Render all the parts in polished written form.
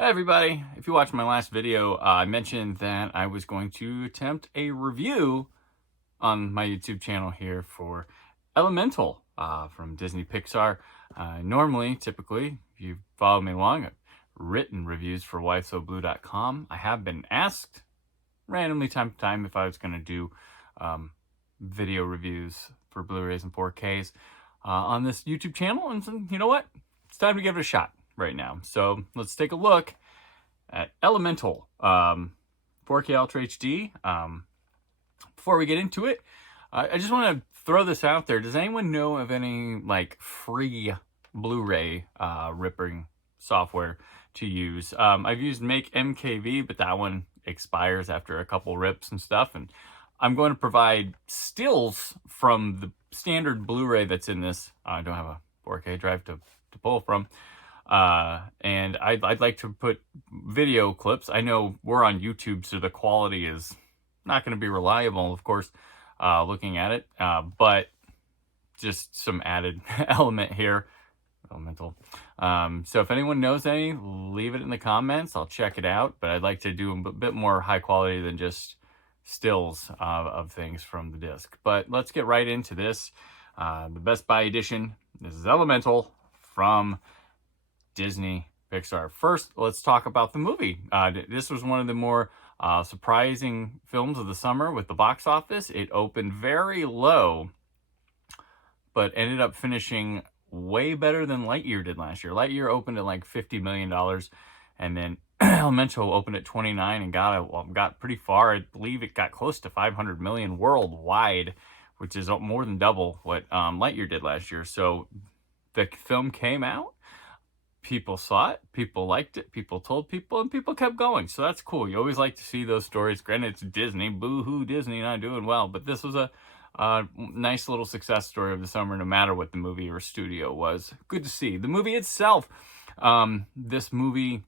Hey everybody, if you watched my last video, I mentioned that I was going to attempt a review on my YouTube channel here for Elemental from Disney Pixar. Typically, if you follow me along, I've written reviews for whysoblue.com. I have been asked randomly time to time if I was going to do video reviews for Blu-rays and 4Ks on this YouTube channel, and so, you know what? It's time to give it a shot right now. So let's take a look at Elemental 4K Ultra HD. Before we get into it, I just want to throw this out there. Does anyone know of any like free Blu-ray ripping software to use? I've used Make MKV, but that one expires after a couple rips and stuff. And I'm going to provide stills from the standard Blu-ray that's in this. I don't have a 4K drive to pull from. And I'd like to put video clips. I know we're on YouTube, so the quality is not going to be reliable, of course, looking at it, but just some added element here. Elemental. So if anyone knows any, leave it in the comments. I'll check it out, but I'd like to do a bit more high quality than just stills of things from the disc. But let's get right into this. The Best Buy edition. This is Elemental from Disney Pixar. First, let's talk about the movie. This was one of the more surprising films of the summer with the box office. It opened very low, but ended up finishing way better than Lightyear did last year. Lightyear opened at like $50 million, and then Elemental opened at 29 and got pretty far. I believe it got close to 500 million worldwide, which is more than double what Lightyear did last year. So the film came out. People saw it, people liked it, people told people, and people kept going. So that's cool. You always like to see those stories. Granted, it's Disney. Boo-hoo, Disney not doing well. But this was a nice little success story of the summer, no matter what the movie or studio was. Good to see. The movie itself, this movie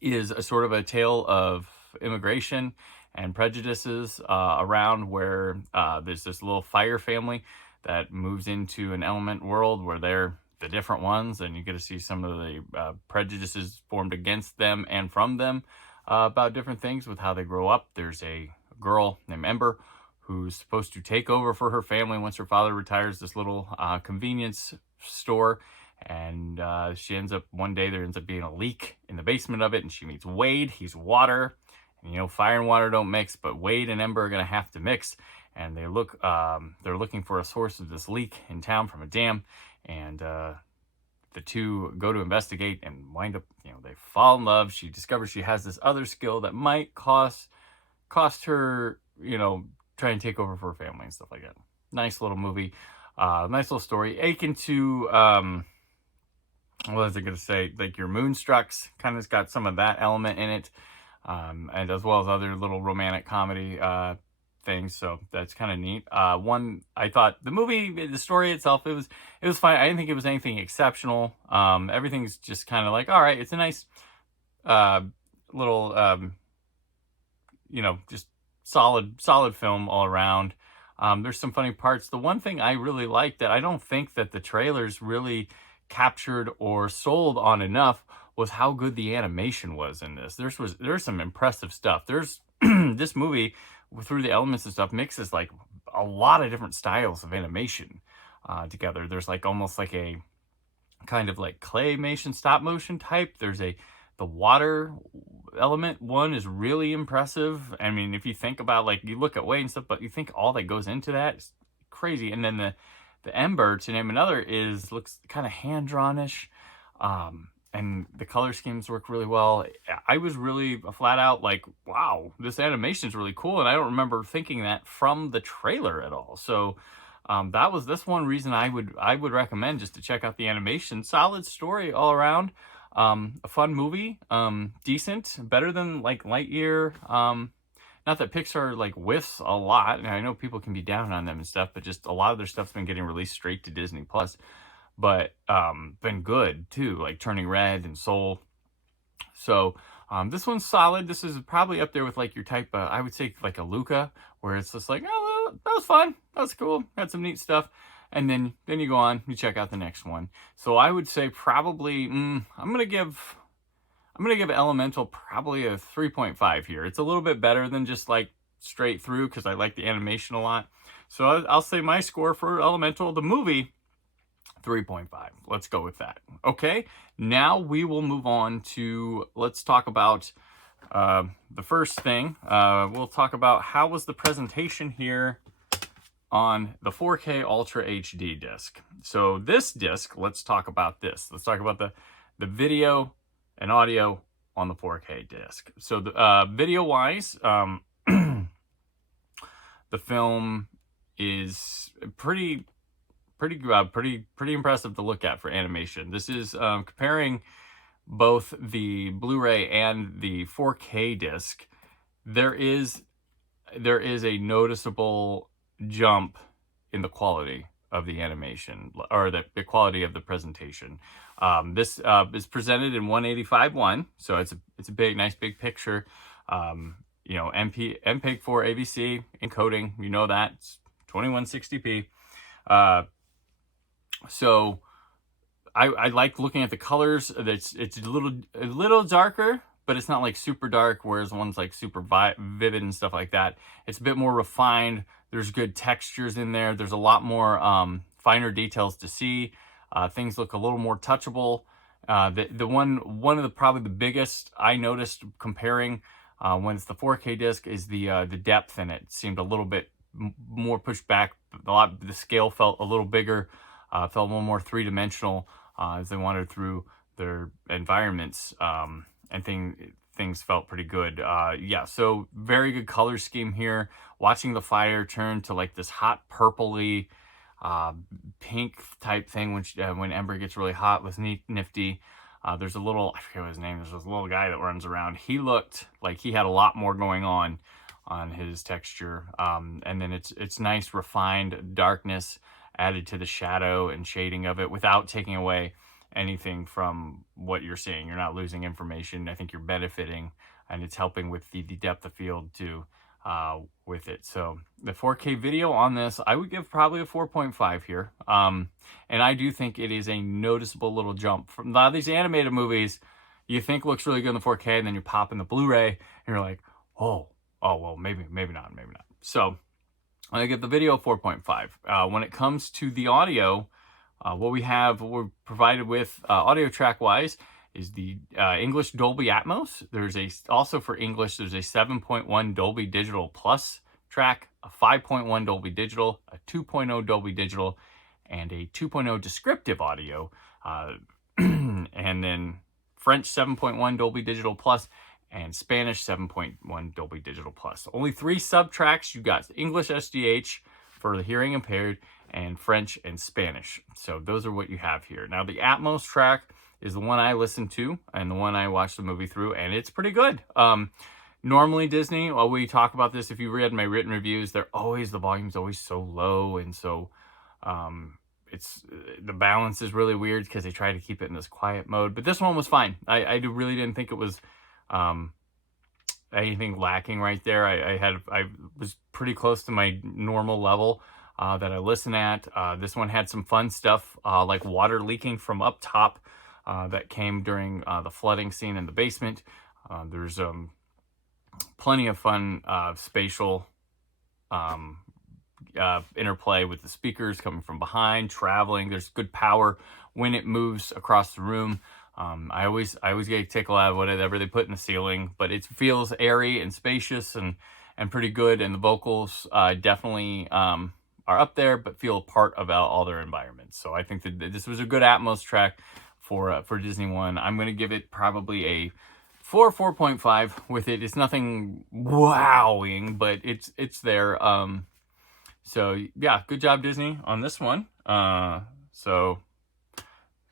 is a sort of a tale of immigration and prejudices around where there's this little fire family that moves into an element world where they're the different ones, and you get to see some of the prejudices formed against them and from them about different things with how they grow up. There's a girl named Ember who's supposed to take over for her family once her father retires this little convenience store, and she ends up, one day there ends up being a leak in the basement of it, and she meets Wade. He's water, and you know, fire and water don't mix, but Wade and Ember are going to have to mix, and they're looking for a source of this leak in town from a dam. And the two go to investigate and wind up, you know, they fall in love. She discovers she has this other skill that might cost her, you know, try and take over for her family and stuff like that. Nice little movie, nice little story. Akin to, what was I going to say? Like your Moonstrucks, kind of got some of that element in it, and as well as other little romantic comedy things, so that's kind of neat. I thought the story itself, it was fine. I didn't think it was anything exceptional. Everything's just kind of like, all right, it's a nice little you know, just solid film all around. There's some funny parts. The one thing I really liked that I don't think that the trailers really captured or sold on enough was how good the animation was in this. There's some impressive stuff. There's this movie, through the elements and stuff, mixes like a lot of different styles of animation together. There's like almost like a kind of like claymation, stop motion type. There's the water element one is really impressive. I mean, if you think about, like, you look at Wade and stuff, but you think all that goes into that is crazy. And then the Ember, to name another, looks kind of hand-drawn-ish. And the color schemes work really well. I was really flat out like, wow, this animation is really cool. And I don't remember thinking that from the trailer at all. So that's one reason I would recommend, just to check out the animation. Solid story all around. A fun movie. Decent. Better than like Lightyear. Not that Pixar like whiffs a lot. And I know people can be down on them and stuff, but just a lot of their stuff's been getting released straight to Disney Plus. But been good too, like Turning Red and Soul. So this one's solid. This is probably up there with like your type, I would say like a Luca, where it's just like, oh, that was fun, that was cool, had some neat stuff. And then you go on, you check out the next one. So I would say probably, I'm gonna give I'm going to give Elemental probably a 3.5 here. It's a little bit better than just like straight through because I like the animation a lot. So I'll say my score for Elemental, the movie, 3.5. Let's go with that. Okay, now we will move on to, let's talk about the first thing. We'll talk about how was the presentation here on the 4K Ultra HD disc. So this disc, let's talk about this. Let's talk about the video and audio on the 4K disc. So the video-wise, the film is pretty impressive to look at for animation. This is comparing both the Blu-ray and the 4K disc. There is a noticeable jump in the quality of the animation, or the quality of the presentation. This is presented in 185:1, so it's a big, nice big picture. You know, MPEG-4 AVC encoding, you know that, it's 2160p. So I like looking at the colors. It's a little darker, but it's not like super dark, whereas one's like super vivid and stuff like that. It's a bit more refined. There's good textures in there. There's a lot more finer details to see. Things look a little more touchable. One of the probably the biggest I noticed comparing when it's the 4K disc is the depth in it. It seemed a little bit more pushed back. The scale felt a little bigger. Felt a little more three-dimensional as they wandered through their environments, and things felt pretty good. Yeah, so very good color scheme here. Watching the fire turn to like this hot purpley pink type thing when Ember gets really hot was nifty. There's a little, I forget what his name is, there's a little guy that runs around. He looked like he had a lot more going on his texture. And then it's nice refined darkness added to the shadow and shading of it without taking away anything from what you're seeing. You're not losing information. I think you're benefiting, and it's helping with the depth of field too with it. So the 4K video on this, I would give probably a 4.5 here. And I do think it is a noticeable little jump from a lot of these animated movies. You think looks really good in the 4K, and then you pop in the Blu-ray, and you're like, oh well, maybe not. So I'm gonna give the video a 4.5. When it comes to the audio, what we're provided with audio track wise is the English Dolby Atmos. Also for English, there's a 7.1 Dolby Digital Plus track, a 5.1 Dolby Digital, a 2.0 Dolby Digital, and a 2.0 descriptive audio. And then French 7.1 Dolby Digital Plus, and Spanish 7.1 Dolby Digital Plus. Only 3 sub-tracks. You got English SDH for the hearing impaired, and French and Spanish. So those are what you have here. Now the Atmos track is the one I listened to and the one I watched the movie through, and it's pretty good. Normally Disney, well, we talk about this, if you read my written reviews, the volume's always so low, and so the balance is really weird because they try to keep it in this quiet mode. But this one was fine. I really didn't think it was anything lacking right there. I was pretty close to my normal level that I listen at. This one had some fun stuff like water leaking from up top that came during the flooding scene in the basement. There's plenty of fun spatial interplay with the speakers coming from behind, traveling. There's good power when it moves across the room. I always get a tickle out of whatever they put in the ceiling, but it feels airy and spacious and pretty good. And the vocals definitely are up there, but feel a part of all their environments. So I think that this was a good Atmos track for Disney One. I'm going to give it probably a 4.5 with it. It's nothing wowing, but it's there. So yeah, good job Disney on this one. So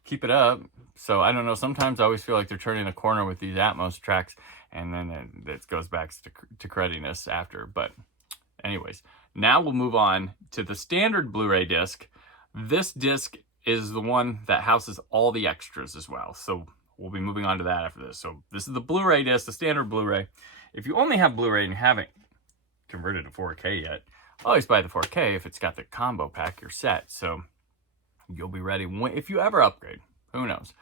keep it up. So I don't know, sometimes I always feel like they're turning the corner with these Atmos tracks, and then it goes back to crudiness after. But anyways, now we'll move on to the standard Blu-ray disc. This disc is the one that houses all the extras as well. So we'll be moving on to that after this. So this is the Blu-ray disc, the standard Blu-ray. If you only have Blu-ray and you haven't converted to 4K yet, always buy the 4K if it's got the combo pack, you're set. So you'll be ready if you ever upgrade. Who knows?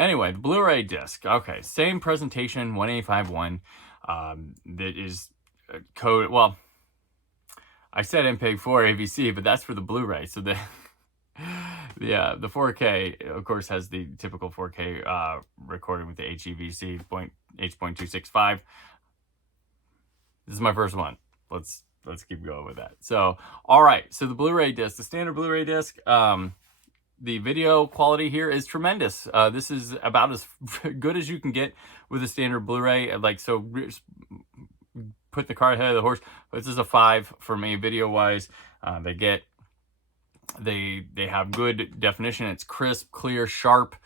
Anyway, the Blu-ray disc. Okay, same presentation, 185.1. That is code. Well, I said MPEG-4 AVC, but that's for the Blu-ray. So the the 4K, of course, has the typical 4K recording with the HEVC H.265. This is my first one. Let's keep going with that. So, all right. So the Blu-ray disc, the standard Blu-ray disc. The video quality here is tremendous. This is about as good as you can get with a standard Blu-ray. Like, so put the cart ahead of the horse. This is a 5 for me, video-wise. They have good definition. It's crisp, clear, sharp,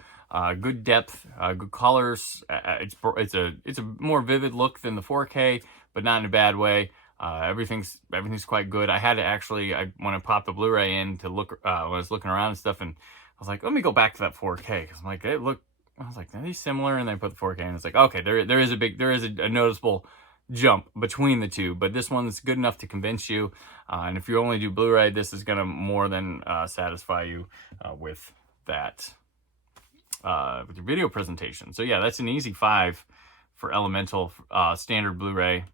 good depth, good colors. It's a more vivid look than the 4K, but not in a bad way. Everything's quite good. I had to actually, when I popped the Blu-ray in to look, when I was looking around and stuff, and I was like, let me go back to that 4K, because I'm like, I was like, are these similar? And then I put the 4K in, and it's like, okay, there is a noticeable jump between the two, but this one's good enough to convince you. And if you only do Blu-ray, this is gonna more than satisfy you with that, with your video presentation. So yeah, that's an easy 5 for Elemental standard Blu-ray.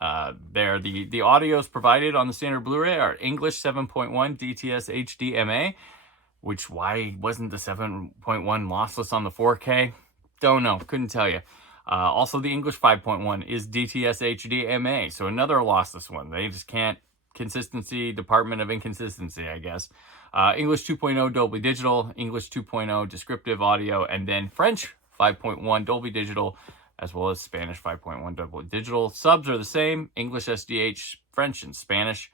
The audios provided on the standard Blu-ray are English 7.1 DTS HDMA, which why wasn't the 7.1 lossless on the 4K? Don't know, couldn't tell you. Also, the English 5.1 is DTS HDMA, so another lossless one. They just can't, consistency, department of inconsistency, I guess. English 2.0 Dolby Digital, English 2.0 descriptive audio, and then French 5.1 Dolby Digital, as well as Spanish 5.1 Dolby Digital. Subs are the same, English SDH, French, and Spanish.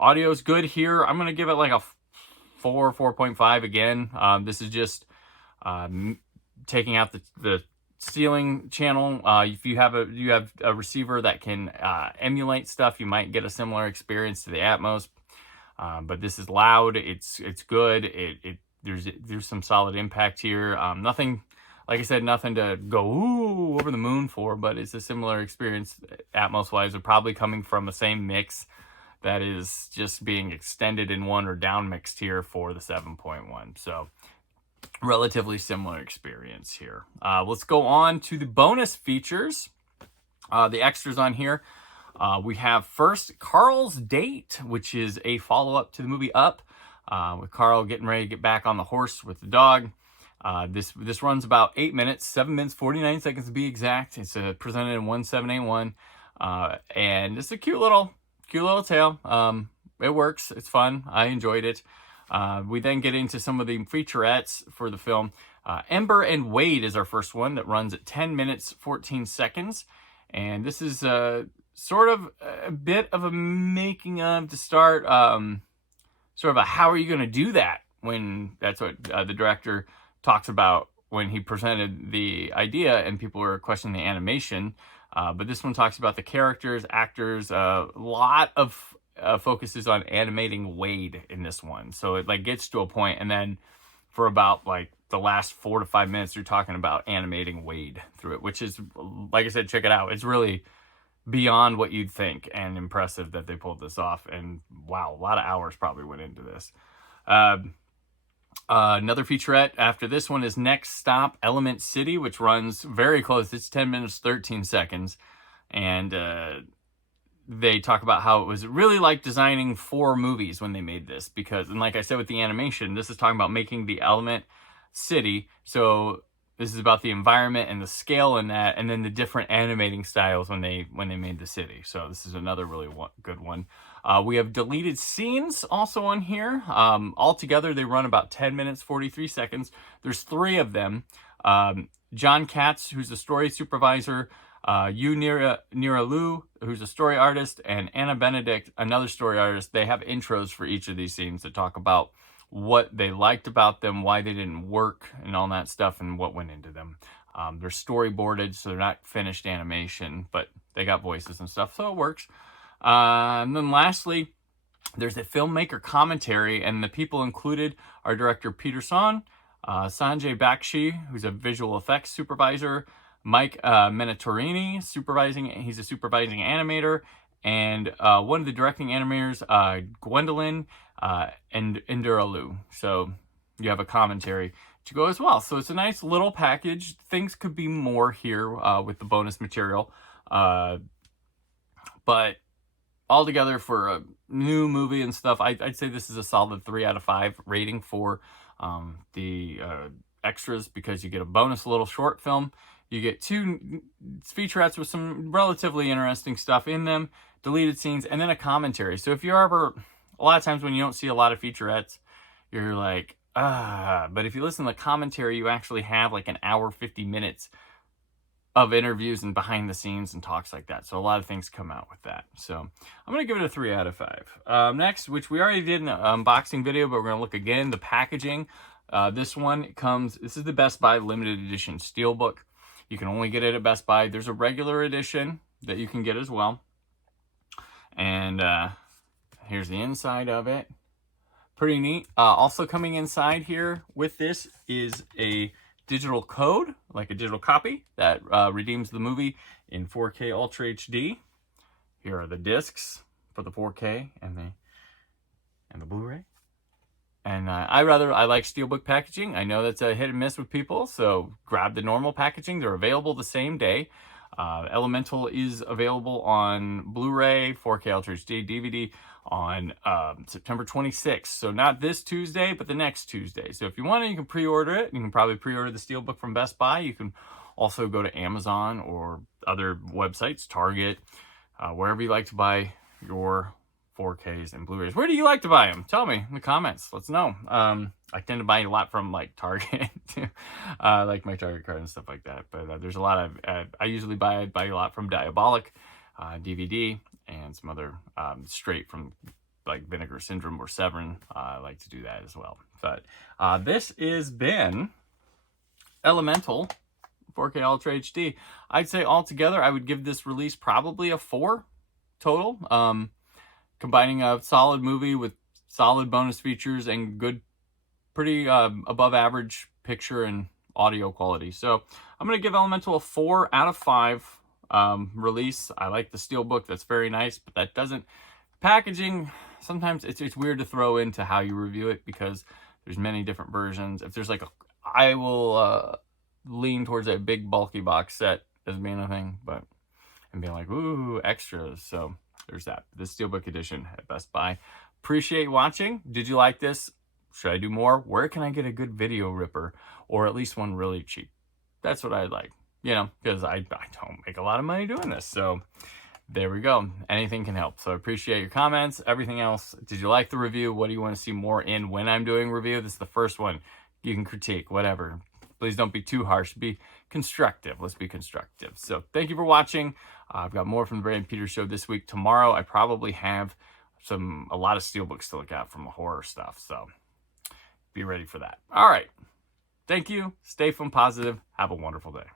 Audio is good here. I'm going to give it like a 4.5 again. This is just taking out the ceiling channel. If you have a receiver that can emulate stuff, you might get a similar experience to the Atmos. But this is loud. It's good. There's some solid impact here. Nothing. Like I said, nothing to go ooh over the moon for, but it's a similar experience Atmos-wise. They're probably coming from the same mix that is just being extended in one or down mixed here for the 7.1. So relatively similar experience here. Let's go on to the bonus features. The extras on here. We have first Carl's Date, which is a follow-up to the movie Up, with Carl getting ready to get back on the horse with the dog. This runs about 8 minutes, 7 minutes, 49 seconds to be exact. It's presented in 1781, and it's a cute little tale. It works. It's fun. I enjoyed it. We then get into some of the featurettes for the film. Ember and Wade is our first one that runs at 10 minutes, 14 seconds. And this is sort of a bit of a making of to start, sort of a how are you going to do that, when that's what the director talks about when he presented the idea and people were questioning the animation. But this one talks about the characters, actors, a lot of focuses on animating Wade in this one. So it like gets to a point, and then for about like the last 4 to 5 minutes, you're talking about animating Wade through it, which is, like I said, check it out. It's really beyond what you'd think, and impressive that they pulled this off. And wow, a lot of hours probably went into this. Another featurette after this one is Next Stop Element City, which runs very close. It's 10 minutes, 13 seconds. And they talk about how it was really like designing 4 movies when they made this. Because, and like I said with the animation, this is talking about making the element city. So this is about the environment and the scale in that, and then the different animating styles when they made the city. So this is another really good one. We have deleted scenes also on here. Altogether, they run about 10 minutes, 43 seconds. There's 3 of them. John Katz, who's a story supervisor, Nira Lu, who's a story artist, and Anna Benedict, another story artist. They have intros for each of these scenes that talk about what they liked about them, why they didn't work, and all that stuff, and what went into them. They're storyboarded, so they're not finished animation, but they got voices and stuff, so it works. And then lastly, there's a filmmaker commentary, and the people included are director Peter Son, Sanjay Bakshi, who's a visual effects supervisor, Mike Menatorini, he's a supervising animator, and one of the directing animators, Gwendolyn and Indira Lu. So you have a commentary to go as well. So it's a nice little package. Things could be more here with the bonus material. But altogether, for a new movie and stuff, I'd say this is a solid 3 out of 5 rating for the extras, because you get a bonus little short film. You get 2 featurettes with some relatively interesting stuff in them, deleted scenes, and then a commentary. So if you're ever, a lot of times when you don't see a lot of featurettes, you're like, but if you listen to the commentary, you actually have like an hour, 50 minutes of interviews and behind the scenes and talks like that. So a lot of things come out with that. So I'm going to give it a 3 out of 5. Next, which we already did in the unboxing video, but we're going to look again, the packaging. This one this is the Best Buy Limited Edition Steelbook. You can only get it at Best Buy. There's a regular edition that you can get as well. And here's the inside of it. Pretty neat. Also coming inside here with this is a digital code, like a digital copy, that redeems the movie in 4K Ultra HD. Here are the discs for the 4K and the Blu-ray. And I like Steelbook packaging. I know that's a hit and miss with people, so grab the normal packaging. They're available the same day. Elemental is available on Blu-ray, 4K Ultra HD, DVD on September 26th. So not this Tuesday, but the next Tuesday. So if you want it, you can pre-order it. You can probably pre-order the Steelbook from Best Buy. You can also go to Amazon or other websites, Target, wherever you like to buy your 4Ks and Blu-rays. Where do you like to buy them? Tell me in the comments. Let's know. I tend to buy a lot from like Target, like my Target card and stuff like that. But there's a lot of, I usually buy a lot from Diabolic, DVD, and some other straight from like Vinegar Syndrome or Severin. I like to do that as well. But this has been Elemental 4K Ultra HD. I'd say altogether, I would give this release probably a 4 total. Combining a solid movie with solid bonus features and good, pretty above average picture and audio quality. So I'm going to give Elemental a 4 out of 5 release. I like the Steelbook. That's very nice, but that doesn't, packaging, sometimes it's weird to throw into how you review it, because there's many different versions. If there's like I will lean towards a big bulky box set as being a thing, but, and being like, ooh, extras. So there's that. The Steelbook edition at Best Buy. Appreciate watching. Did you like this? Should I do more? Where can I get a good video ripper, or at least one really cheap? That's what I'd like, you know, because I don't make a lot of money doing this. So there we go. Anything can help. So I appreciate your comments. Everything else. Did you like the review? What do you want to see more in when I'm doing review? This is the first one. You can critique, whatever. Please don't be too harsh. Be constructive. Let's be constructive. So thank you for watching. I've got more from the Brandon Peters Show this week. Tomorrow, I probably have a lot of Steelbooks to look at from the horror stuff. So be ready for that. All right. Thank you. Stay film positive. Have a wonderful day.